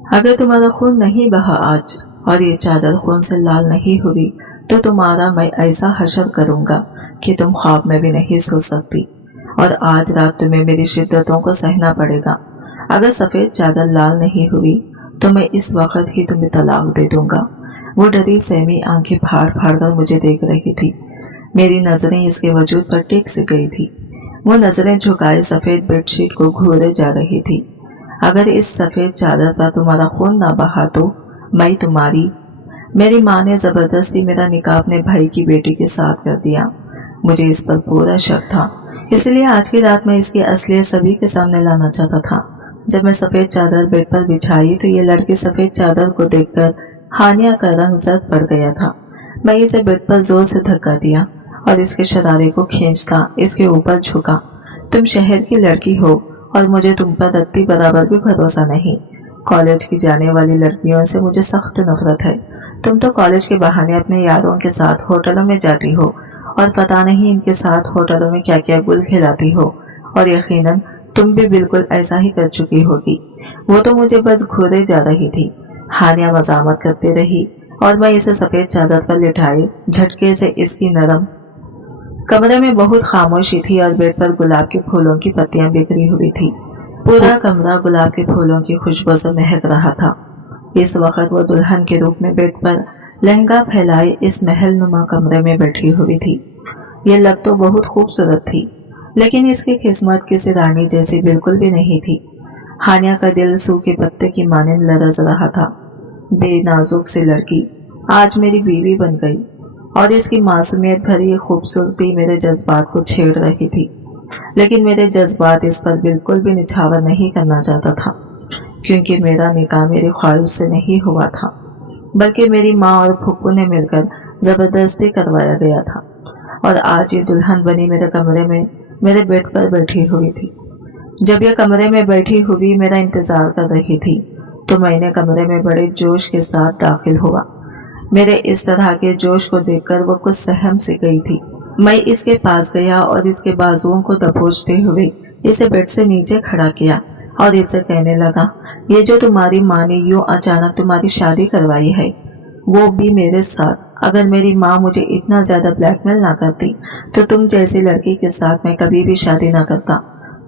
अगर तुम्हारा खून नहीं बहा आज और ये चादर खून से लाल नहीं हुई तो तुम्हारा मैं ऐसा हशर करूंगा कि तुम ख्वाब में भी नहीं सो सकती, और आज रात तुम्हें मेरी शिद्दतों को सहना पड़ेगा। अगर सफ़ेद चादर लाल नहीं हुई तो मैं इस वक्त ही तुम्हें तलाक दे दूंगा। वो डरी सहमी आंखें फाड़ फाड़ कर मुझे देख रही थी। मेरी नजरें इसके वजूद पर टिक सी गई थी। वो नजरें झुकाए सफ़ेद बेडशीट को घूरे जा रही थी। अगर इस सफ़ेद चादर पर तुम्हारा खून ना बहा तो मैं तुम्हारी। मेरी माँ ने ज़बरदस्ती मेरा निकाह अपने भाई की बेटी के साथ कर दिया। मुझे इस पर पूरा शक था, इसलिए आज की रात मैं इसकी असलियत सभी के सामने लाना चाहता था। जब मैं सफ़ेद चादर बेड पर बिछाई तो ये लड़की सफ़ेद चादर को देखकर हानिया का रंग जद पड़ गया था। मैं इसे बेड पर जोर से धक्का दिया और इसके शरारे को खींचता इसके ऊपर झुका। तुम शहर की लड़की हो और मुझे तुम पर रत्ती बराबर भी भरोसा नहीं। कॉलेज की जाने वाली लड़कियों से मुझे सख्त नफरत है। तुम तो कॉलेज के बहाने अपने यारों के साथ होटलों में जाती हो और पता नहीं इनके साथ होटलों में क्या क्या गुल खिलाती हो, और यकीनन तुम भी बिल्कुल ऐसा ही कर चुकी होगी। वो तो मुझे बस घूरे जा रही थी। हानिया मजामत करती रही और मैं इसे सफ़ेद चादर पर लिटाए झटके से इसकी नरम। कमरे में बहुत खामोशी थी और बेड पर गुलाब के फूलों की पत्तियां बिखरी हुई थी। पूरा कमरा गुलाब के फूलों की खुशबू से महक रहा था। इस वक्त वो दुल्हन के रूप में बेड पर लहंगा फैलाए इस महल नुमा कमरे में बैठी हुई थी। ये लग तो बहुत खूबसूरत थी, लेकिन इसकी किस्मत किसी रानी जैसी बिल्कुल भी नहीं थी। हानिया का दिल सूखे पत्ते की मानिंद लरज रहा था। बेनाजुक सी लड़की आज मेरी बीवी बन गई और इसकी मासूमियत भरी खूबसूरती मेरे जज्बात को छेड़ रही थी। लेकिन मेरे जज्बात इस पर बिल्कुल भी निछावर नहीं करना चाहता था, क्योंकि मेरा निकाह मेरी ख्वाहिश से नहीं हुआ था, बल्कि मेरी माँ और फुप्पू ने मिलकर जबरदस्ती करवाया गया था। और आज ये दुल्हन बनी मेरे कमरे में मेरे बेड पर बैठी हुई थी। जब यह कमरे में बैठी हुई मेरा इंतजार कर रही थी तो मैंने कमरे में बड़े जोश के साथ दाखिल हुआ। मेरे इस तरह के जोश को देखकर वो कुछ सहम सी गई थी। मैं इसके पास गया और इसके बाजुओं को दबोचते हुए इसे बेड से नीचे खड़ा किया और इससे कहने लगा, ये जो तुम्हारी माँ ने यूं अचानक तुम्हारी शादी करवाई है, वो भी मेरे साथ। अगर मेरी माँ मुझे इतना ज्यादा ब्लैकमेल ना करती तो तुम जैसी लड़की के साथ मैं कभी भी शादी ना करता।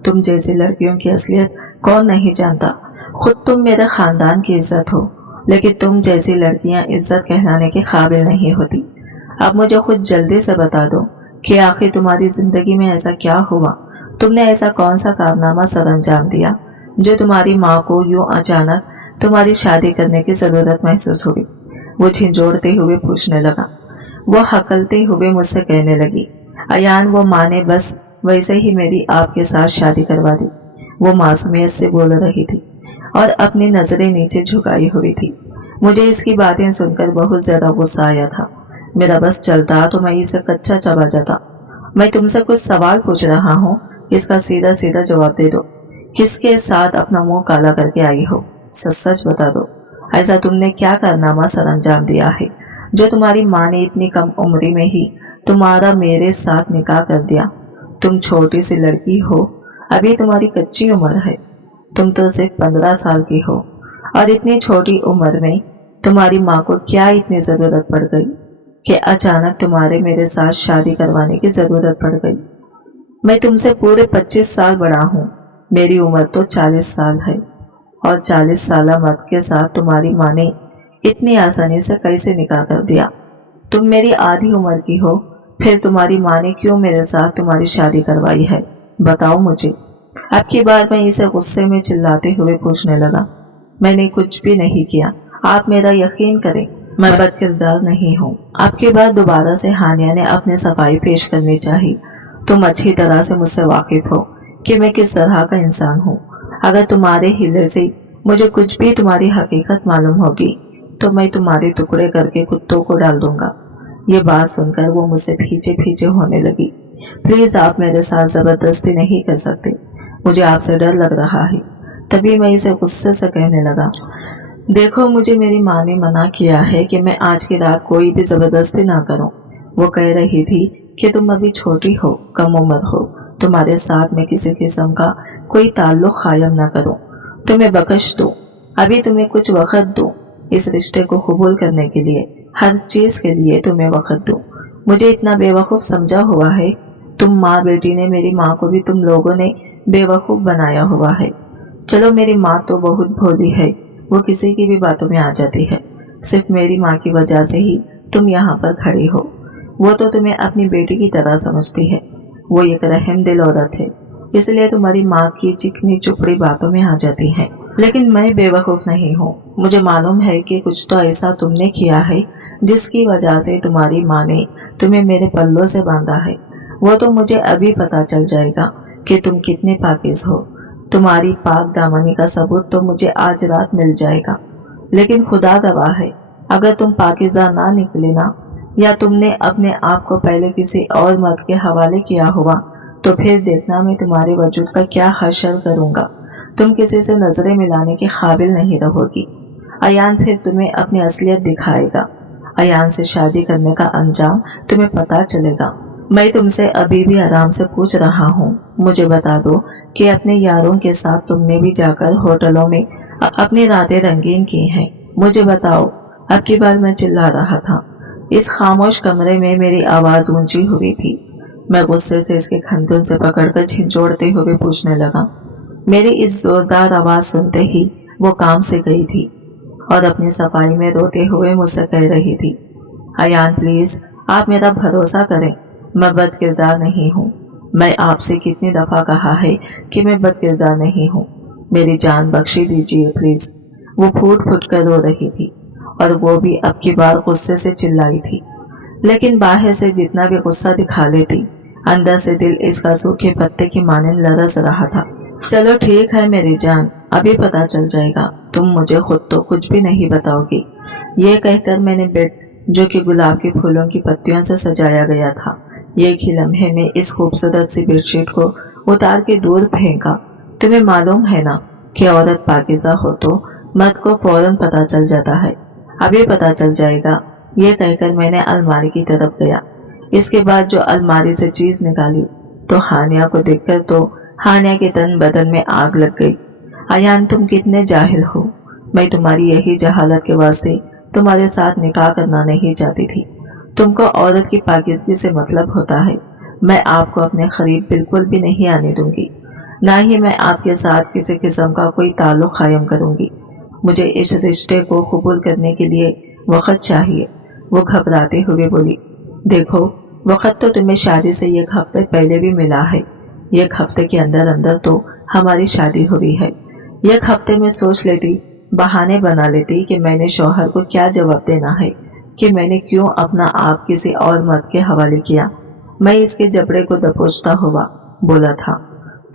तुम जैसी लड़कियों की असलियत कौन नहीं जानता। खुद तुम मेरे खानदान की इज्जत हो, लेकिन तुम जैसी लड़कियां इज्जत कहलाने के काबिल नहीं होती। अब मुझे खुद जल्दी से बता दो कि आखिर तुम्हारी जिंदगी में ऐसा क्या हुआ। तुमने ऐसा कौन सा कारनामा सरअंजाम दिया जो तुम्हारी माँ को यूं अचानक तुम्हारी शादी करने की जरूरत महसूस हुई। वो झिंझोड़ते हुए पूछने लगा। वो हकलते हुए मुझसे कहने लगी, अयान, वो माँ ने बस वैसे ही मेरी आपके साथ शादी करवा दी। वो मासूमियत से बोल रही थी और अपनी नजरें नीचे झुकाई हुई थी। मुझे इसकी बातें सुनकर बहुत ज्यादा गुस्सा आया था। मेरा बस चलता तो मैं इसे कच्चा चबा जाता। मैं तुमसे कुछ सवाल पूछ रहा हूँ, इसका सीधा सीधा जवाब दे दो। किसके साथ अपना मुंह काला करके आई हो? सच सच बता दो। ऐसा तुमने क्या कारनामा सरअंजाम दिया है जो तुम्हारी माँ ने इतनी कम उम्र में ही तुम्हारा मेरे साथ निकाह कर दिया? तुम छोटी सी लड़की हो, अभी तुम्हारी कच्ची उम्र है। तुम तो सिर्फ 15 साल की हो और इतनी छोटी उम्र में तुम्हारी माँ को क्या इतनी जरूरत पड़ गई कि अचानक तुम्हारे मेरे साथ शादी करवाने की जरूरत पड़ गई? मैं तुमसे पूरे 25 साल बड़ा हूँ। मेरी उम्र तो 40 साल है और 40 साल मर्द के साथ तुम्हारी माँ ने इतनी आसानी से कैसे निकाह कर दिया? तुम मेरी आधी उम्र की हो, फिर तुम्हारी माँ ने क्यों मेरे साथ तुम्हारी शादी करवाई है? बताओ मुझे। अब की बार मैं इसे गुस्से में चिल्लाते हुए पूछने लगा। मैंने कुछ भी नहीं किया, आप मेरा यकीन करें, मैं बदकिरदार नहीं हूँ। आपके बाद दोबारा से हानिया ने अपने सफाई पेश करनी चाहिए। तुम अच्छी तरह से मुझसे वाकिफ हो कि मैं किस तरह का इंसान हूँ। अगर तुम्हारे हिले से मुझे कुछ भी तुम्हारी हकीकत मालूम होगी तो मैं तुम्हारे टुकड़े करके कुत्तों को डाल दूंगा। ये बात सुनकर वो मुझसे पीछे पीछे होने लगी। प्लीज आप मेरे साथ जबरदस्ती नहीं कर सकते, मुझे आपसे डर लग रहा है। तभी मैं इसे गुस्से से कहने लगा, देखो, मुझे मेरी माँ ने मना किया है कि मैं आज की रात कोई भी जबरदस्ती ना करूं। वो कह रही थी कि तुम अभी छोटी हो, कम उम्र हो, तुम्हारे साथ में किसी किस्म का कोई ताल्लुक कायम ना करूं, तुम्हें बख्श दूं। अभी तुम्हें कुछ वक्त दो इस रिश्ते को कबूल करने के लिए, हर चीज के लिए तुम्हें वक्त दो। मुझे इतना बेवकूफ समझा हुआ है, तुम माँ बेटी ने, मेरी माँ को भी तुम लोगों ने बेवकूफ बनाया हुआ है। चलो मेरी माँ तो बहुत भोली है, वो किसी की भी बातों में आ जाती है। सिर्फ मेरी माँ की वजह से ही तुम यहाँ पर खड़ी हो। वो तो तुम्हें अपनी बेटी की तरह समझती है, वो एक रहम दिल औरत है, इसलिए तुम्हारी माँ की चिकनी चुपड़ी बातों में आ जाती है। लेकिन मैं बेवकूफ नहीं हूँ, मुझे मालूम है कि कुछ तो ऐसा तुमने किया है जिसकी वजह से तुम्हारी माँ ने तुम्हें मेरे पल्लों से बांधा है। वो तो मुझे अभी पता चल जाएगा कि तुम कितने पाकिज़ हो। तुम्हारी पाक दामनी का सबूत तो मुझे आज रात मिल जाएगा। लेकिन खुदा गवाह है, अगर तुम पाकिज़ा ना निकले ना, या तुमने अपने आप को पहले किसी और मर्द के हवाले किया हुआ, तो फिर देखना मैं तुम्हारे वजूद का क्या हशर करूंगा। तुम किसी से नजरें मिलाने के काबिल नहीं रहोगी। अयान फिर तुम्हें अपनी असलियत दिखाएगा। अयान से शादी करने का अंजाम तुम्हें पता चलेगा। मैं तुमसे अभी भी आराम से पूछ रहा हूँ, मुझे बता दो कि अपने यारों के साथ तुमने भी जाकर होटलों में अपनी रातें रंगीन की हैं। मुझे बताओ। अब की बार मैं चिल्ला रहा था। इस खामोश कमरे में मेरी आवाज ऊंची हुई थी। मैं गुस्से से इसके खंदन से पकड़कर झिंझोड़ते हुए पूछने लगा। मेरी इस जोरदार आवाज सुनते ही वो काम से गई थी और अपनी सफाई में रोते हुए मुझसे कह रही थी, अयान प्लीज आप मेरा भरोसा करें, मैं बद किरदार नहीं हूँ। मैं आपसे कितनी दफा कहा है कि मैं बद किरदार नहीं हूँ, मेरी जान बख्शी दीजिए प्लीज। वो फूट फूट कर रो रही थी और वो भी अब की बार गुस्से से चिल्लाई थी, लेकिन बाहर से जितना भी गुस्सा दिखा लेती, अंदर से दिल इसका सूखे पत्ते की मानंद लरस रहा था। चलो ठीक है मेरी जान, अभी पता चल जाएगा, तुम मुझे खुद तो कुछ भी नहीं बताओगी। ये कहकर मैंने बेड, जो कि गुलाब के फूलों की पत्तियों से सजाया गया था, एक ही लम्हे में इस खूबसूरत सी बेडशीट को उतार के दूर फेंका। तुम्हें मालूम है ना कि औरत पाकीज़ा हो तो मर्द को फौरन पता चल जाता है। अभी पता चल जाएगा। ये कहकर मैंने अलमारी की तरफ गया। इसके बाद जो अलमारी से चीज निकाली तो हानिया को देखकर तो हानिया के तन बदन में आग लग गई। अयान तुम कितने जाहिल हो, मैं तुम्हारी यही जहालत के वास्ते तुम्हारे साथ निकाह करना नहीं चाहती थी। तुमको औरत की पाकीज़गी से मतलब होता है। मैं आपको अपने करीब बिल्कुल भी नहीं आने दूंगी, ना ही मैं आपके साथ किसी किस्म का कोई ताल्लुक कायम करूंगी। मुझे इस रिश्ते को कबूल करने के लिए वक्त चाहिए। वो घबराते हुए बोली, देखो वक्त तो तुम्हें शादी से एक हफ्ते पहले भी मिला है। एक हफ्ते के अंदर अंदर तो हमारी शादी हुई है। एक हफ्ते में सोच लेती, बहाने बना लेती कि मैंने शौहर को क्या जवाब देना है, कि मैंने क्यों अपना आप किसी और मर्द के हवाले किया। मैं इसके जबड़े को दबोचता हुआ बोला था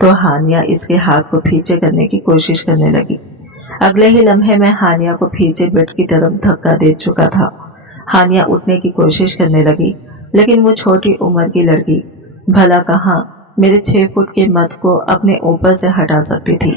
तो हानिया इसके हाथ को पीछे करने की कोशिश करने लगी। अगले ही लम्हे में हानिया को पीछे बेड की तरफ धक्का दे चुका था। हानिया उठने की कोशिश करने लगी, लेकिन वो छोटी उम्र की लड़की भला कहाँ मेरे 6 फुट के मर्द को अपने ऊपर से हटा सकती थी।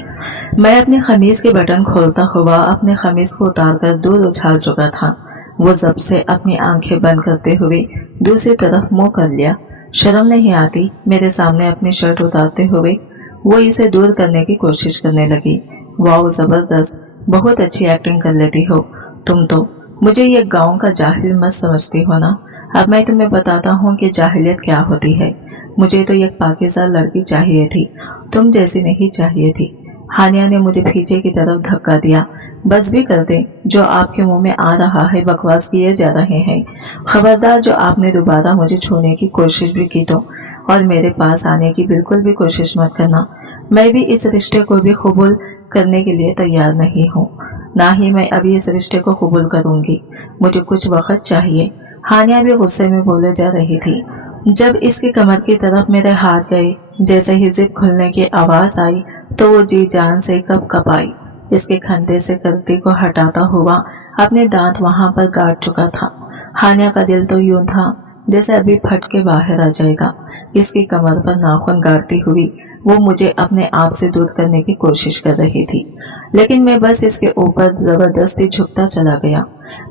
मैं अपने खमीज के बटन खोलता हुआ अपने खमीज को उतारकर दूर उछाल चुका था। वो जब से अपनी आंखें बंद करते हुए दूसरी तरफ मुंह कर लिया। शर्म नहीं आती मेरे सामने अपनी शर्ट उतारते हुए वो इसे दूर करने की कोशिश करने लगी। वाह जबरदस्त, बहुत अच्छी एक्टिंग कर लेती हो तुम तो। मुझे ये गांव का जाहिल मत समझती हो ना। अब मैं तुम्हें बताता हूँ कि जाहिलियत क्या होती है। मुझे तो एक पाकिज़ा लड़की चाहिए थी, तुम जैसी नहीं चाहिए थी। हानिया ने मुझे पीछे की तरफ धक्का दिया। बस भी कर दे, जो आपके मुंह में आ रहा है बकवास किए जा रहे हैं। खबरदार जो आपने दोबारा मुझे छूने की कोशिश भी की तो, और मेरे पास आने की बिल्कुल भी कोशिश मत करना। मैं भी इस रिश्ते को भी कबूल करने के लिए तैयार नहीं हूँ, ना ही मैं अभी इस रिश्ते को कबूल करूंगी। मुझे कुछ वक्त चाहिए। हानिया भी गुस्से में बोले जा रही थी। जब इसकी कमर की तरफ मेरे हाथ गए, जैसे ही जिप खुलने की आवाज आई तो वो जी जान से कप कप आई। इसके खंधे से गलती को हटाता हुआ अपने दांत वहां पर गाड़ चुका था। हानिया का दिल तो यूं था जैसे अभी फट के बाहर आ जाएगा। इसकी कमर पर नाखून गाड़ती हुई वो मुझे अपने आप से दूर करने की कोशिश कर रही थी, लेकिन मैं बस इसके ऊपर जबरदस्ती झुकता चला गया।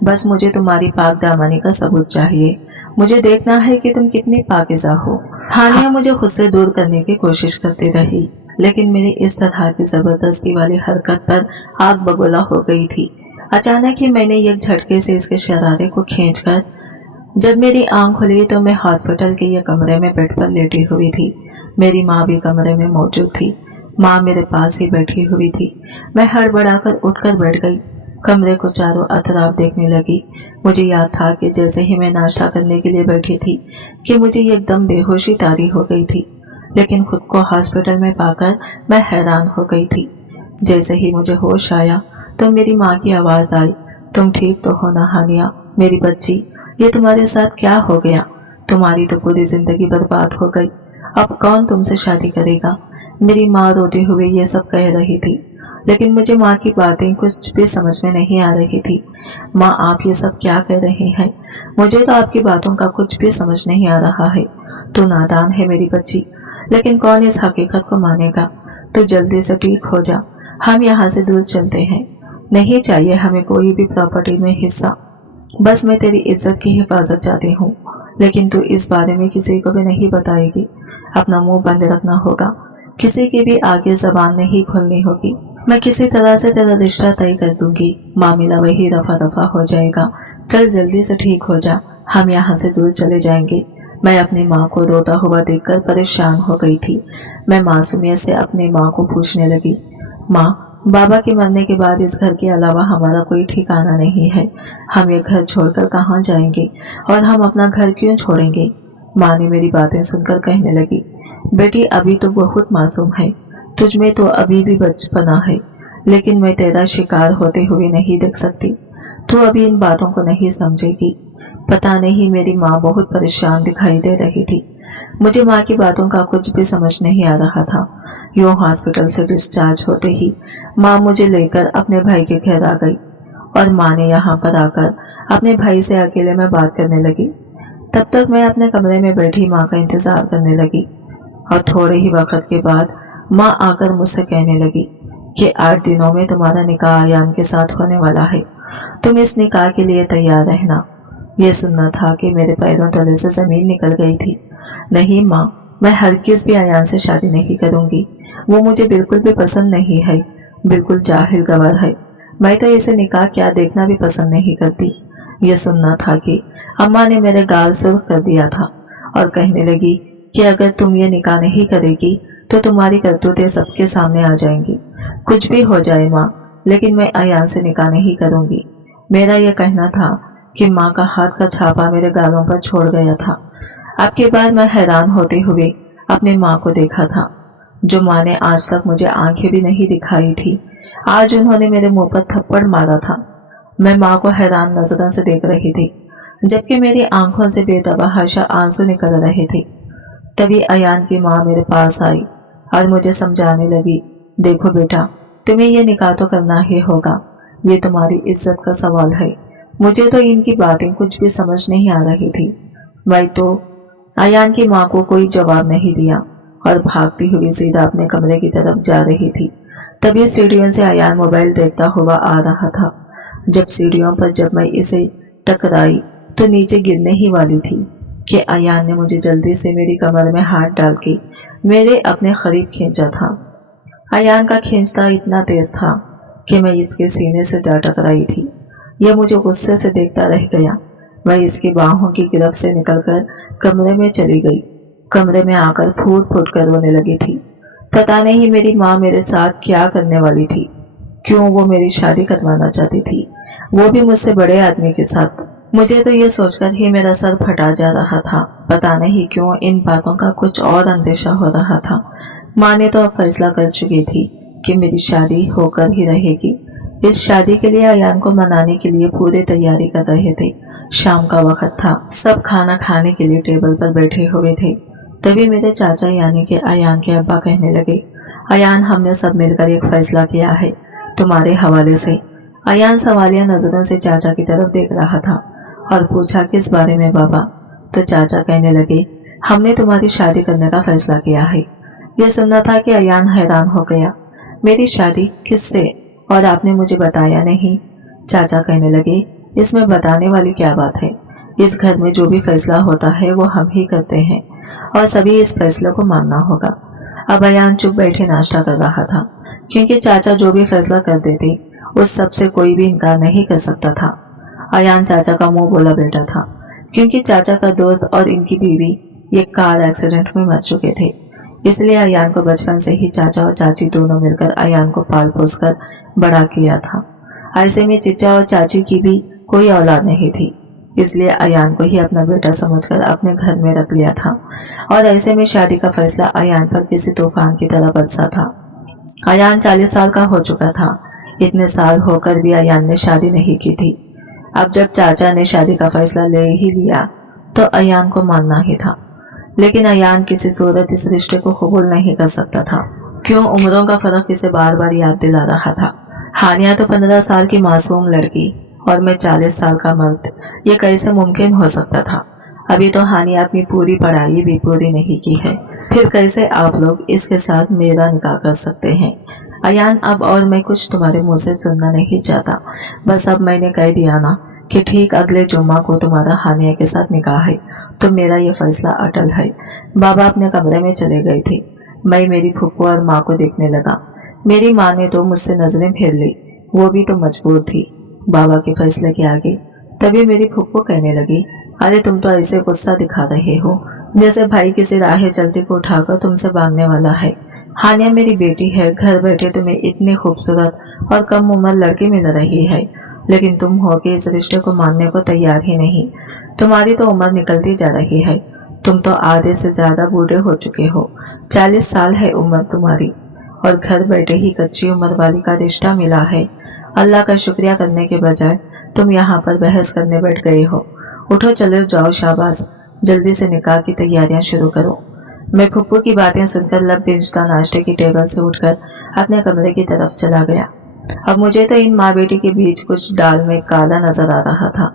बस मुझे तुम्हारी पाक दामनी का सबूत चाहिए। मुझे देखना है कि तुम कितनी पाकीज़ा हो। हानिया मुझे खुद से दूर करने की कोशिश करती रही। लेकिन मेरी इस तरह की जबरदस्ती वाली हरकत पर आग बबूला हो गई थी। अचानक ही मैंने एक झटके से इसके शरारे को खींचकर, जब मेरी आंख खुली तो मैं हॉस्पिटल के एक कमरे में बेड पर लेटी हुई थी। मेरी माँ भी कमरे में मौजूद थी। माँ मेरे पास ही बैठी हुई थी। मैं हड़बड़ाकर उठकर बैठ गई। कमरे को चारों अतराफ देखने लगी। मुझे याद था कि जैसे ही मैं नाश्ता करने के लिए बैठी थी कि मुझे एकदम बेहोशी तारी हो गई थी। लेकिन खुद को हॉस्पिटल में पाकर मैं हैरान हो गई थी। जैसे ही मुझे होश आया तो मेरी माँ की आवाज आई, तुम ठीक तो हो ना हानिया मेरी बच्ची? ये तुम्हारे साथ क्या हो गया? तुम्हारी तो पूरी जिंदगी बर्बाद हो गई। अब कौन तुमसे शादी करेगा? मेरी माँ रोते हुए ये सब कह रही थी, लेकिन मुझे माँ की बातें कुछ भी समझ में नहीं आ रही थी। माँ, आप ये सब क्या कह रहे हैं? मुझे तो आपकी बातों का कुछ भी समझ नहीं आ रहा है। तू नादान है मेरी बच्ची, लेकिन कौन इस हकीकत को मानेगा? तो जल्दी से ठीक हो जा, हम यहाँ से दूर चलते हैं। नहीं चाहिए हमें कोई भी प्रॉपर्टी में हिस्सा, बस मैं तेरी इज्जत की हिफाजत चाहती हूँ। लेकिन तू इस बारे में किसी को भी नहीं बताएगी। अपना मुंह बंद रखना होगा, किसी की भी आगे जबान नहीं खोलनी होगी। मैं किसी तरह से तेरा रिश्ता तय कर दूंगी, मामला वही रफा दफा हो जाएगा। चल जल्दी से ठीक हो जा, हम यहाँ से दूर चले जाएंगे। मैं अपनी माँ को रोता हुआ देखकर परेशान हो गई थी। मैं मासूमियत से अपनी माँ को पूछने लगी, माँ, बाबा के मरने के बाद इस घर के अलावा हमारा कोई ठिकाना नहीं है। हम ये घर छोड़कर कहाँ जाएंगे और हम अपना घर क्यों छोड़ेंगे? माँ ने मेरी बातें सुनकर कहने लगी, बेटी अभी तो बहुत मासूम है, तुझ में तो अभी भी बचपना है, लेकिन मैं तेरा शिकार होते हुए नहीं देख सकती। तू अभी इन बातों को नहीं समझेगी। पता नहीं, मेरी माँ बहुत परेशान दिखाई दे रही थी। मुझे माँ की बातों का कुछ भी समझ नहीं आ रहा था। यूं हॉस्पिटल से डिस्चार्ज होते ही माँ मुझे लेकर अपने भाई के घर आ गई और माँ ने यहाँ पर आकर अपने भाई से अकेले में बात करने लगी। तब तक मैं अपने कमरे में बैठी माँ का इंतजार करने लगी और थोड़े ही वक्त के बाद माँ आकर मुझसे कहने लगी कि 8 दिनों में तुम्हारा निकाह आयान के साथ होने वाला है, तुम इस निकाह के लिए तैयार रहना। ये सुनना था कि मेरे पैरों तले से जमीन निकल गई थी। नहीं माँ, मैं हरगिज़ भी आयान से शादी नहीं करूंगी। वो मुझे बिल्कुल भी पसंद नहीं है, बिल्कुल जाहिल गंवार है। मैं तो इसे निकाह क्या देखना भी पसंद नहीं करती। ये सुनना था कि अम्मा ने मेरे गाल सुर्ख कर दिया था और कहने लगी कि अगर तुम ये निकाह नहीं करेगी तो तुम्हारी करतूतें सबके सामने आ जाएंगी। कुछ भी हो जाए माँ, लेकिन मैं आयान से निकाह नहीं करूंगी। मेरा यह कहना था कि माँ का हाथ का छापा मेरे गालों पर छोड़ गया था। अब के बाद मैं हैरान होते हुए अपनी माँ को देखा था, जो माँ ने आज तक मुझे आंखें भी नहीं दिखाई थी। आज उन्होंने मेरे मुंह पर थप्पड़ मारा था। मैं माँ को हैरान नजरों से देख रही थी, जबकि मेरी आंखों से बेतहाशा आंसू निकल रहे थे। तभी अयान की माँ मेरे पास आई और मुझे समझाने लगी, देखो बेटा, तुम्हें ये निकाह तो करना ही होगा। ये तुम्हारी इज्जत का सवाल है। मुझे तो इनकी बातें कुछ भी समझ नहीं आ रही थी। मैं तो अयान की माँ को कोई जवाब नहीं दिया और भागती हुई सीधा अपने कमरे की तरफ जा रही थी। तभी सीढ़ियों से अयान मोबाइल देखता हुआ आ रहा था। जब सीढ़ियों पर जब मैं इसे टकराई तो नीचे गिरने ही वाली थी कि अयान ने मुझे जल्दी से मेरी कमर में हाथ डाल के मेरे अपने करीब खींचा था। अयान का खींचता इतना तेज था कि मैं इसके सीने से जा टकराई थी। यह मुझे गुस्से से देखता रह गया। मैं इसकी बाहों की गिरफ्त से निकलकर कमरे में चली गई। कमरे में आकर फूट फूट कर रोने लगी थी। पता नहीं मेरी माँ मेरे साथ क्या करने वाली थी, क्यों वो मेरी शादी करवाना चाहती थी, वो भी मुझसे बड़े आदमी के साथ। मुझे तो ये सोचकर ही मेरा सर फटा जा रहा था। पता नहीं क्यों इन बातों का कुछ और अंदेशा हो रहा था। माँ ने तो अब फैसला कर चुकी थी कि मेरी शादी होकर ही रहेगी। इस शादी के लिए अयान को मनाने के लिए पूरी तैयारी कर रहे थे। शाम का वक्त था, सब खाना खाने के लिए टेबल पर बैठे हुए थे। तभी मेरे चाचा यानी कि अयान के अब्बा कहने लगे, अयान, हमने सब मिलकर एक फैसला किया है तुम्हारे हवाले से। अयान सवालिया नजरों से चाचा की तरफ देख रहा था और पूछा, किस बारे में बाबा? तो चाचा कहने लगे, हमने तुम्हारी शादी करने का फैसला किया है। यह सुनना था कि अयान हैरान हो गया, मेरी शादी किससे, और आपने मुझे बताया नहीं? चाचा कहने लगे, इसमें बताने वाली क्या बात है? इस घर में जो भी फैसला होता है वो हम ही करते हैं और सभी इस फैसले को मानना होगा। अब अयान चुप बैठे नाश्ता कर रहा था, क्योंकि चाचा जो भी फैसला कर देते उस सब से कोई भी इनकार नहीं कर सकता था। अयान चाचा का मुंह बोला बेटा था, क्योंकि चाचा का दोस्त और इनकी बीवी एक कार एक्सीडेंट में मर चुके थे। इसलिए अयान को बचपन से ही चाचा और चाची दोनों मिलकर अयान को पाल पोस कर बड़ा किया था। ऐसे में चिचा और चाची की भी कोई औलाद नहीं थी, इसलिए अयान को ही अपना बेटा समझकर अपने घर में रख लिया था। और ऐसे में शादी का फैसला अयान पर किसी तूफान की तरह बरसा था। अयान 40 साल का हो चुका था। इतने साल होकर भी अयान ने शादी नहीं की थी। अब जब चाचा ने शादी का फैसला ले ही लिया तो अयान को मानना ही था, लेकिन अयान किसी सूरत इस रिश्ते को कबूल नहीं कर सकता था। क्यों उम्रों का फर्क इसे बार बार याद दिला रहा था। हानिया तो 15 साल की मासूम लड़की और मैं 40 साल का मर्द, ये कैसे मुमकिन हो सकता था। अभी तो हानिया अपनी पूरी पढ़ाई भी पूरी नहीं की है, फिर कैसे आप लोग इसके साथ मेरा निकाह कर सकते हैं। अयान, अब और मैं कुछ तुम्हारे मुंह से सुनना नहीं चाहता। बस अब मैंने कह दिया ना कि ठीक अगले जुम्मा को तुम्हारा हानिया के साथ निकाह है, तो मेरा ये फैसला अटल है। बाबा अपने कमरे में चले गए थे। मैं मेरी फुप्पो और माँ को देखने लगा। मेरी माँ ने तो मुझसे नजरें फेर ली, वो भी तो मजबूर थी बाबा के फैसले के आगे। तभी मेरी फुप्पो कहने लगी, अरे तुम तो ऐसे गुस्सा दिखा रहे हो जैसे भाई किसी राह चलती को उठाकर तुमसे भागने वाला है। हानिया मेरी बेटी है, घर बैठे तुम्हें इतनी खूबसूरत और कम उम्र लड़की मिल रही है, लेकिन तुम हो कि इस रिश्ते को मानने को तैयार ही नहीं। तुम्हारी तो उम्र निकलती जा रही है, तुम तो आधे से ज्यादा बूढ़े हो चुके हो। 40 साल है उम्र तुम्हारी और घर बैठे ही कच्ची उम्र वाली का रिश्ता मिला है। अल्लाह का शुक्रिया करने के बजाय तुम यहाँ पर बहस करने बैठ गए हो। उठो, चलो जाओ, शाबाश, जल्दी से निकाह की तैयारियां शुरू करो। मैं फुप्पू की बातें सुनकर लब बिंचता नाश्ते की टेबल से उठकर अपने कमरे की तरफ चला गया। अब मुझे तो इन माँ बेटी के बीच कुछ दाल में काला नजर आ रहा था।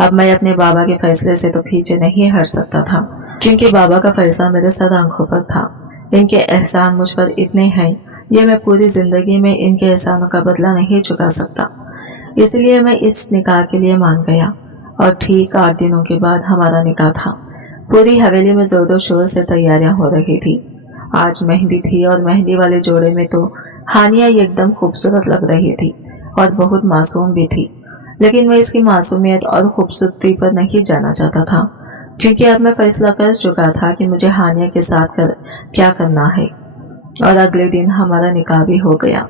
अब मैं अपने बाबा के फैसले से तो पीछे नहीं हट सकता था, क्योंकि बाबा का फैसला मेरे सर आंखों पर था। इनके एहसान मुझ पर इतने हैं, ये मैं पूरी जिंदगी में इनके एहसानों का बदला नहीं चुका सकता। इसलिए मैं इस निकाह के लिए मान गया और ठीक 8 दिनों के बाद हमारा निकाह था। पूरी हवेली में जोरों शोर से तैयारियां हो रही थी। आज मेहंदी थी और मेहंदी वाले जोड़े में तो हानिया एकदम खूबसूरत लग रही थी और बहुत मासूम भी थी। लेकिन मैं इसकी मासूमियत और खूबसूरती पर नहीं जाना चाहता था, क्योंकि अब मैं फैसला कर चुका था कि मुझे हानिया के साथ क्या करना है। और अगले दिन हमारा निकाह भी हो गया।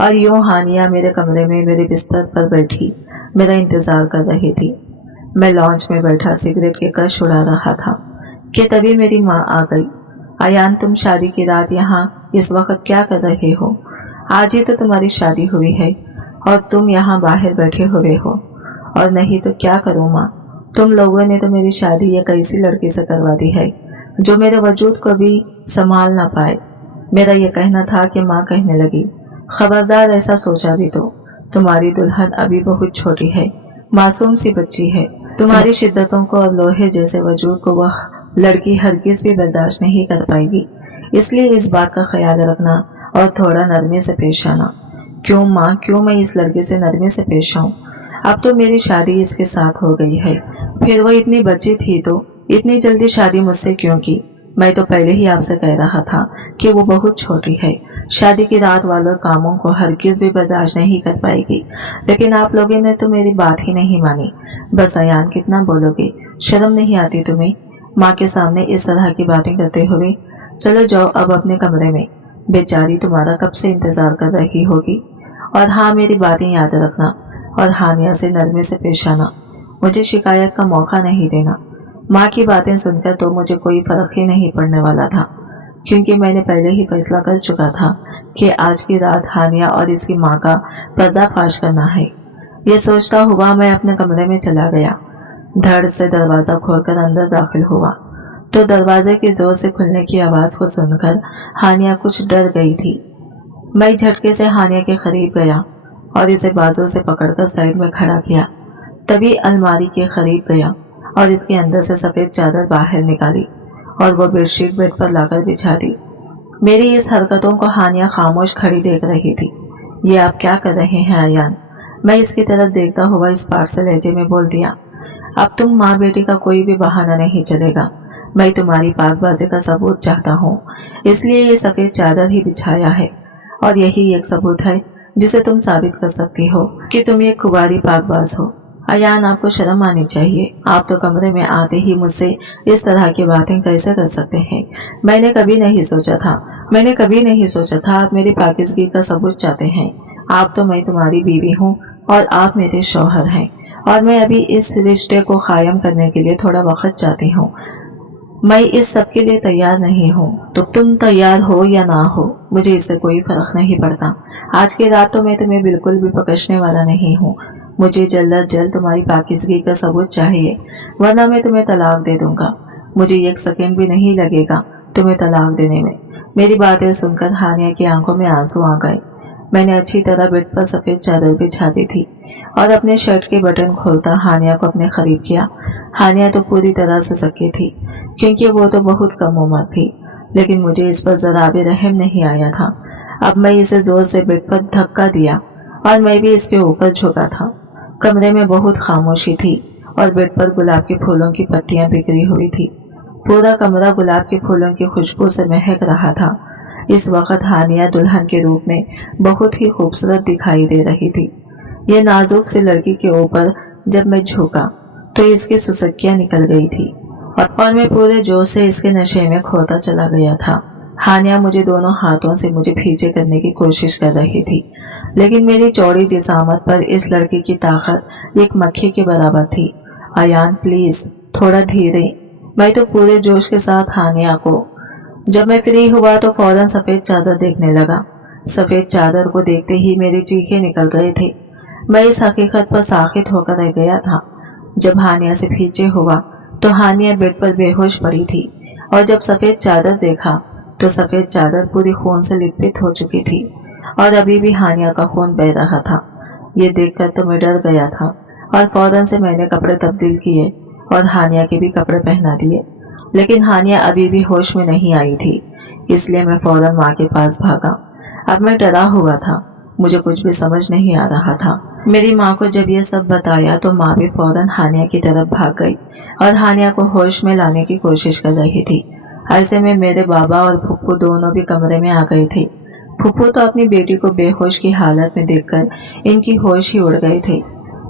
और यूं हानिया मेरे कमरे में मेरे बिस्तर पर बैठी मेरा इंतजार कर रही थी। मैं लॉन्च में बैठा सिगरेट के कश उड़ा रहा था कि तभी मेरी माँ आ गई। अयान, तुम शादी की रात यहाँ इस वक्त क्या कर रहे हो? आज ही तो तुम्हारी शादी हुई है और तुम यहाँ बाहर बैठे हुए हो। और नहीं तो क्या करूँ माँ, तुम लोगों ने तो मेरी शादी एक ऐसी लड़की से करवा दी है जो मेरे वजूद को भी संभाल ना पाए। मेरा ये कहना था कि माँ कहने लगी, खबरदार, ऐसा सोचा भी तो। तुम्हारी दुल्हन अभी बहुत छोटी है, मासूम सी बच्ची है। तुम्हारी शिद्दतों को और लोहे जैसे वजूद को वह लड़की हरगिज भी बर्दाश्त नहीं कर पाएगी। इसलिए इस बात का ख्याल रखना और थोड़ा नरमी से पेश आना। क्यों माँ, क्यों मैं इस लड़के से नरमी से पेश आऊँ? अब तो मेरी शादी इसके साथ हो गई है, फिर वो इतनी बच्ची थी तो इतनी जल्दी शादी मुझसे क्यों की? मैं तो पहले ही आपसे कह रहा था कि वो बहुत छोटी है, शादी की रात वालों कामों को हरगिज भी बर्दाश्त नहीं कर पाएगी। लेकिन आप लोगों ने तो मेरी बात ही नहीं मानी। बस अयान, कितना बोलोगे? शर्म नहीं आती तुम्हें माँ के सामने इस तरह की बातें करते हुए? चलो जाओ अब अपने कमरे में, बेचारी तुम्हारा कब से इंतजार कर रही होगी। और हाँ, मेरी बातें याद रखना और हानिया से नरमी से पेश आना, मुझे शिकायत का मौका नहीं देना। माँ की बातें सुनकर तो मुझे कोई फर्क ही नहीं पड़ने वाला था, क्योंकि मैंने पहले ही फैसला कर चुका था कि आज की रात हानिया और इसकी माँ का पर्दाफाश करना है। ये सोचता हुआ मैं अपने कमरे में चला गया। धड़ से दरवाजा खोलकर अंदर दाखिल हुआ तो दरवाजे के जोर से खुलने की आवाज को सुनकर हानिया कुछ डर गई थी। मैं झटके से हानिया के करीब गया और इसे बाजू से पकड़कर साइड में खड़ा किया। तभी अलमारी के करीब गया और इसके अंदर से सफेद चादर बाहर निकाली और वो बेडशीट बेड पर लाकर बिछा दी। मेरी इस हरकतों को हानिया खामोश खड़ी देख रही थी। ये आप क्या कर रहे हैं अयान? मैं इसकी तरफ देखता हुआ इस पार से लहजे में बोल दिया, अब तुम माँ बेटी का कोई भी बहाना नहीं चलेगा। मैं तुम्हारी पाकबाजी का सबूत चाहता हूँ। اس لیے یہ سفید چادر ہی بچھایا ہے، اور یہی ایک ثبوت ہے جسے تم ثابت کر سکتی ہو کہ تم ایک کباری پاک باز ہو۔ ایان، آپ کو شرم آنی چاہیے، آپ تو کمرے میں آتے ہی مجھ سے اس طرح کی باتیں کیسے کر سکتے ہیں؟ میں نے کبھی نہیں سوچا تھا آپ میری پاکیزگی کا ثبوت چاہتے ہیں۔ آپ تو میں تمہاری بیوی ہوں اور آپ میرے شوہر ہیں، اور میں ابھی اس رشتے کو قائم کرنے کے لیے تھوڑا وقت چاہتی ہوں۔ میں اس سب کے لیے تیار نہیں ہوں، تو تم تیار ہو یا نہ ہو مجھے اس سے کوئی فرق نہیں پڑتا۔ آج کی رات تو میں تمہیں بالکل بھی پکڑنے والا نہیں ہوں۔ مجھے جلد از جلد تمہاری پاکیزگی کا ثبوت چاہیے، ورنہ میں تمہیں طلاق دے دوں گا۔ مجھے ایک سیکنڈ بھی نہیں لگے گا تمہیں طلاق دینے میں۔ میری باتیں سن کر ہانیہ کی آنکھوں میں آنسو آ گئے۔ میں نے اچھی طرح بیڈ پر سفید چادر بچھا دی تھی اور اپنے شرٹ کے بٹن کھولتا ہانیہ کو اپنے قریب کیا۔ ہانیہ تو پوری طرح سسکی تھی، کیونکہ وہ تو بہت کم عمر تھی، لیکن مجھے اس پر ذرا بھی رحم نہیں آیا تھا۔ اب میں اسے زور سے بیڈ پر دھکا دیا اور میں بھی اس کے اوپر جھکا تھا۔ کمرے میں بہت خاموشی تھی اور بیڈ پر گلاب کے پھولوں کی پتیاں بکھری ہوئی تھی۔ پورا کمرہ گلاب کے پھولوں کی خوشبو سے مہک رہا تھا۔ اس وقت ہانیہ دلہن کے روپ میں بہت ہی خوبصورت دکھائی دے رہی تھی۔ یہ نازک سی لڑکی کے اوپر جب میں جھکا تو اس کی سسکیاں نکل گئی تھی اور میں پورے جوش سے اس کے نشے میں کھوتا چلا گیا تھا۔ ہانیہ مجھے دونوں ہاتھوں سے مجھے پیچھے کرنے کی کوشش کر رہی تھی، لیکن میری چوڑی جسامت پر اس لڑکی کی طاقت ایک مکھی کے برابر تھی۔ ایان پلیز تھوڑا دھیرے۔ میں تو پورے جوش کے ساتھ ہانیہ کو جب میں فری ہوا تو فوراً سفید چادر دیکھنے لگا۔ سفید چادر کو دیکھتے ہی میری چیخیں نکل گئے تھے۔ میں اس حقیقت پر ساخت ہو کر رہ گیا تھا۔ جب ہانیہ سے پیچھے ہوا تو ہانیہ بیڈ پر بے ہوش پڑی تھی، اور جب سفید چادر دیکھا تو سفید چادر پوری خون سے لپت ہو چکی تھی اور ابھی بھی ہانیہ کا خون بہہ رہا تھا۔ یہ دیکھ کر تو میں ڈر گیا تھا اور فوراً سے میں نے کپڑے تبدیل کیے اور ہانیہ کے بھی کپڑے پہنا دیے، لیکن ہانیہ ابھی بھی ہوش میں نہیں آئی تھی، اس لیے میں فوراً ماں کے پاس بھاگا۔ اب میں ڈرا ہوا تھا، مجھے کچھ بھی سمجھ نہیں آ رہا تھا۔ میری ماں کو جب یہ سب بتایا تو ماں بھی فوراً ہانیہ کی طرف بھاگ گئی اور ہانیہ کو ہوش میں لانے کی کوشش کر رہی تھی۔ ایسے میں میرے بابا اور پھپھو دونوں بھی کمرے میں آ گئے تھے۔ پھپھو تو اپنی بیٹی کو بے ہوش کی حالت میں دیکھ کر ان کی ہوش ہی اڑ گئے تھے۔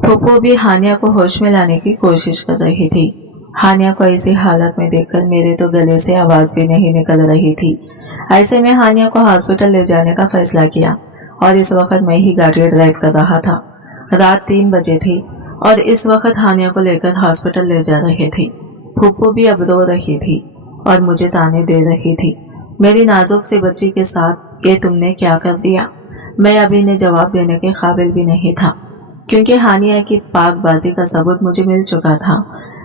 پھپھو بھی ہانیہ کو ہوش میں لانے کی کوشش کر رہی تھی۔ ہانیہ کو ایسی حالت میں دیکھ کر میرے تو گلے سے آواز بھی نہیں نکل رہی تھی۔ ایسے میں ہانیہ کو ہاسپٹل لے جانے کا فیصلہ کیا، اور اس وقت میں ہی گاڑی ڈرائیو کر رہا تھا۔ رات 3 بجے تھی اور اس وقت ہانیہ کو لے کر ہاسپٹل لے جا رہے تھے۔ پھپھو بھی اب رو رہی تھی اور مجھے تانے دے رہی تھی، میری نازک سی بچی کے ساتھ یہ تم نے کیا کر دیا؟ میں ابھی نے جواب دینے کے قابل بھی نہیں تھا، کیونکہ ہانیہ کی پاک بازی کا ثبوت مجھے مل چکا تھا۔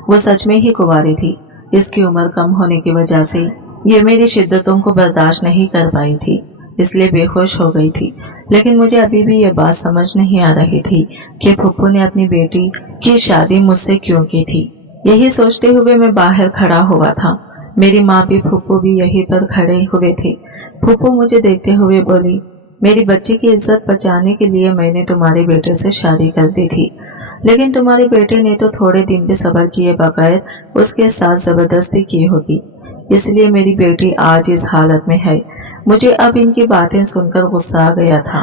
وہ سچ میں ہی کنواری تھی، اس کی عمر کم ہونے کی وجہ سے یہ میری شدتوں کو برداشت نہیں کر پائی تھی، اس لیے بے ہوش ہو گئی تھی۔ لیکن مجھے ابھی بھی یہ بات سمجھ نہیں آ رہی تھی کہ پھپھو نے اپنی بیٹی کی شادی مجھ سے کیوں کی تھی۔ یہی سوچتے ہوئے میں باہر کھڑا ہوا تھا۔ میری ماں بھی پھپھو بھی یہیں پر کھڑے ہوئے تھے۔ پھپھو مجھے دیکھتے ہوئے بولی، میری بچی کی عزت بچانے کے لیے میں نے تمہارے بیٹے سے شادی کر دی تھی، لیکن تمہارے بیٹے نے تو تھوڑے دن بھی صبر کیے بغیر اس کے ساتھ زبردستی کی ہوگی، اس لیے میری بیٹی آج اس حالت میں ہے۔ مجھے اب ان کی باتیں سن کر غصہ آ گیا تھا۔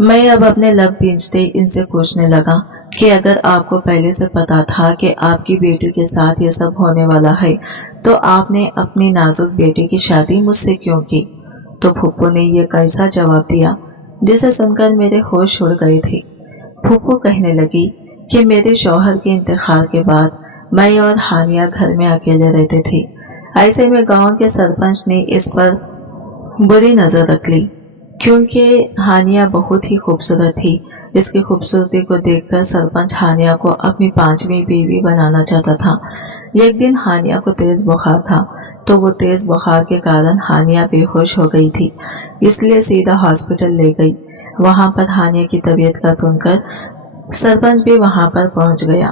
میں اب اپنے لب بھینچتے ان سے پوچھنے لگا کہ اگر آپ کو پہلے سے پتا تھا کہ آپ کی بیٹی کے ساتھ یہ سب ہونے والا ہے تو آپ نے اپنی نازک بیٹی کی شادی مجھ سے کیوں کی؟ تو پھپھو نے یہ کیسا جواب دیا جسے سن کر میرے ہوش اڑ گئے تھے۔ پھپھو کہنے لگی کہ میرے شوہر کے انتقال کے بعد میں اور ہانیہ گھر میں اکیلے رہتے تھے۔ ایسے میں گاؤں کے سرپنچ نے اس پر بری نظر رکھ لی، کیونکہ ہانیہ بہت ہی خوبصورت تھی۔ اس کی خوبصورتی کو دیکھ کر سرپنچ ہانیہ کو اپنی 5ویں بیوی بنانا چاہتا تھا۔ ایک دن ہانیہ کو تیز بخار تھا، تو وہ تیز بخار کے کارن ہانیہ بے ہوش ہو گئی تھی، اس لیے سیدھا ہاسپٹل لے گئی۔ وہاں پر ہانیہ کی طبیعت کا سن کر سرپنچ بھی وہاں پر پہنچ گیا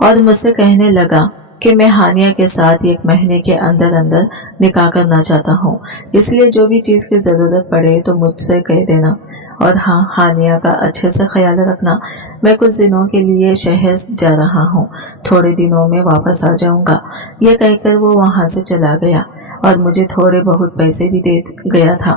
اور مجھ سے کہنے لگا کہ میں ہانیہ کے ساتھ 1 مہینے کے اندر اندر نکاح کرنا چاہتا ہوں، اس لیے جو بھی چیز کی ضرورت پڑے تو مجھ سے کہہ دینا، اور ہاں ہانیہ کا اچھے سے خیال رکھنا۔ میں کچھ دنوں کے لیے شہر جا رہا ہوں، تھوڑے دنوں میں واپس آ جاؤں گا۔ یہ کہہ کر وہ وہاں سے چلا گیا और मुझे थोड़े बहुत पैसे भी दे गया था।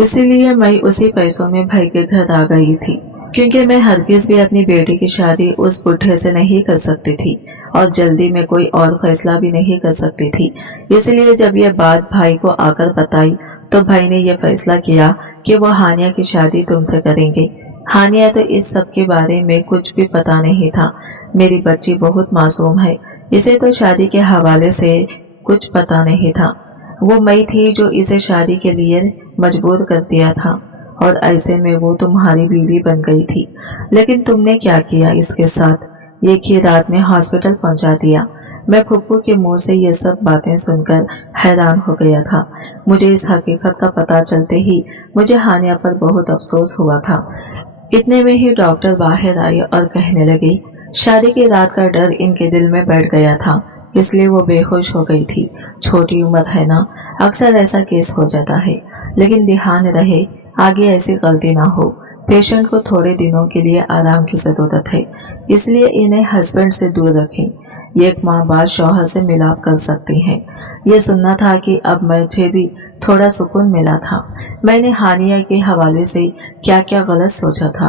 इसीलिए मैं उसी पैसों में भाई के घर आ गई थी, क्योंकि मैं हरगिज भी अपनी बेटी की शादी उस बुढ़े से नहीं कर सकती थी और जल्दी में कोई और फैसला भी नहीं कर सकती थी। इसलिए जब यह बात भाई को आकर बताई तो भाई ने यह फैसला किया कि वो हानिया की शादी तुमसे करेंगे। हानिया तो इस सब के बारे में कुछ भी पता नहीं था। मेरी बच्ची बहुत मासूम है, इसे तो शादी के हवाले से कुछ पता नहीं था। वो मैं थी जो इसे शादी के लिए मजबूर कर दिया था और ऐसे में वो तुम्हारी बीवी बन गई थी। लेकिन तुमने क्या किया इसके साथ? एक ही रात में हॉस्पिटल पहुंचा दिया। मैं फुप्पू के मुंह से ये सब बातें सुनकर हैरान हो गया था। मुझे इस हकीकत का पता चलते ही मुझे हानिया पर बहुत अफसोस हुआ था। इतने में ही डॉक्टर बाहर आई और कहने लगी, शादी की रात का डर इनके दिल में बैठ गया था, इसलिए वो बेहोश हो गई थी। छोटी उम्र है ना, अक्सर ऐसा केस हो जाता है, लेकिन ध्यान रहे आगे ऐसी गलती ना हो। पेशेंट को थोड़े दिनों के लिए आराम की जरूरत है, इसलिए इन्हें हस्बैंड से दूर रखें। एक माँ बाद शौहर से मिलाप कर सकती है। ये सुनना था कि अब मुझे भी थोड़ा सुकून मिला था। मैंने हानिया के हवाले से क्या क्या गलत सोचा था,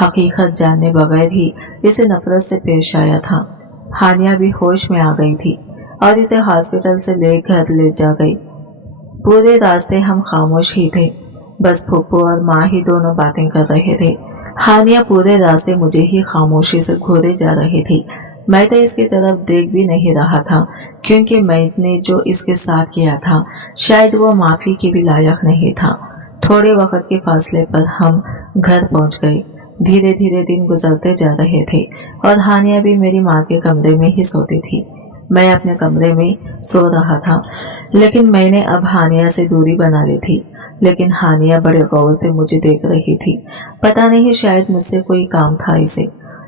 हकीकत जानने बगैर ही इसे नफरत से पेश आया था। हानिया भी होश में आ गई थी और इसे हॉस्पिटल से घर ले जा गई। पूरे रास्ते हम खामोश ही थे, बस फूफू और माँ ही दोनों बातें कर रहे थे। हानिया पूरे रास्ते मुझे ही खामोशी से घूरे जा रही थी। मैं तो इसकी तरफ देख भी नहीं रहा था, क्योंकि मैंने जो इसके साथ किया था शायद वो माफी के भी लायक नहीं था। थोड़े वक्त के फासले पर हम घर पहुंच गए। धीरे धीरे दिन गुजरते जा रहे थे और हानिया भी मेरी माँ के कमरे में ही सोती थी। मैं अपने कमरे में सो रहा था, लेकिन मैंने अब हानिया से दूरी बना ली थी। लेकिन हानिया बड़े गौर से मुझे देख रही थी। पता नहीं शायद मुझसे कोई काम था इसे,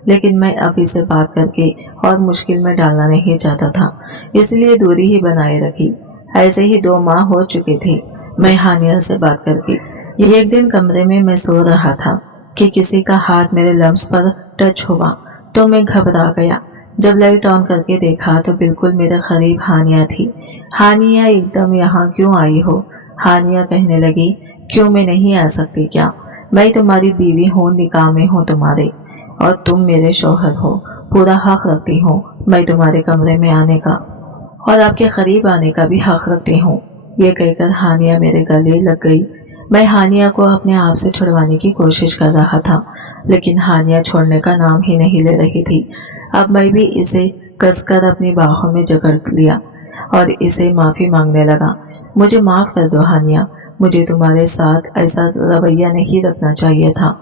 लेकिन मैं अब इसे बात करके और मुश्किल में डालना नहीं चाहता था, इसलिए दूरी ही बनाए रखी। ऐसे ही 2 माह हो चुके थे मैं हानिया से बात करके। एक दिन कमरे में मैं सो रहा था कि किसी का हाथ मेरे लम्स पर टच हुआ तो मैं घबरा गया। जब लाइट ऑन करके देखा तो बिल्कुल मेरे करीब हानिया थी। हानिया, एकदम यहाँ क्यों आई हो? हानिया कहने लगी, क्यों मैं नहीं आ सकती क्या? मैं तुम्हारी बीवी हूँ, निकाह में हूँ तुम्हारे, और तुम मेरे शौहर हो। पूरा हक रखती हूँ मैं तुम्हारे कमरे में आने का और आपके करीब आने का भी हक रखती हूँ। ये कहकर हानिया मेरे गले लग गई। मैं हानिया को अपने आप से छुड़वाने की कोशिश कर रहा था, लेकिन हानिया छोड़ने का नाम ही नहीं ले रही थी। अब मैं भी इसे कसकर अपनी बाहों में जकड़ लिया और इसे माफी मांगने लगा। मुझे माफ कर दो हानिया, मुझे तुम्हारे साथ ऐसा रवैया नहीं रखना चाहिए था।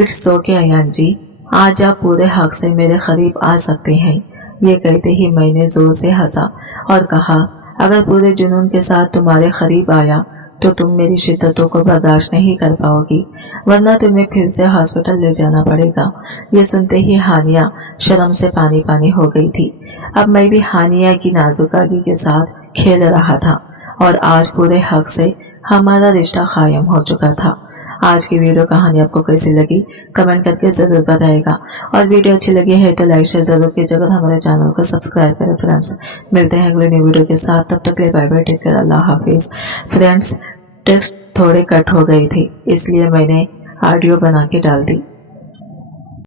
इट्स ओके अयान जी, आज आप पूरे हक से मेरे करीब आ सकते हैं। ये कहते ही मैंने जोर से हंसा और कहा, अगर पूरे जुनून के साथ तुम्हारे करीब आया तो तुम मेरी शिद्दतों को बर्दाश्त नहीं कर पाओगी, वरना तुम्हें फिर से हॉस्पिटल ले जाना पड़ेगा। ये सुनते ही हानिया शर्म से पानी पानी हो गई थी। अब मैं भी हानिया की नाजुकागी के साथ खेल रहा था और आज पूरे हक से हमारा रिश्ता कायम हो चुका था। आज की वीडियो कहानी आपको कैसी लगी कमेंट करके जरूर बताइएगा, और वीडियो अच्छी लगी है तो लाइक शेयर जरूर कीजिएगा, हमारे चैनल को सब्सक्राइब करें। फ्रेंड्स, मिलते हैं अगले न्यू वीडियो के साथ, तब तक के लिए बाय बाय, टेक केयर, अल्लाह हाफिज। फ्रेंड्स, टेक्स्ट थोड़े कट हो गई थी, इसलिए मैंने ऑडियो बना के डाल दी।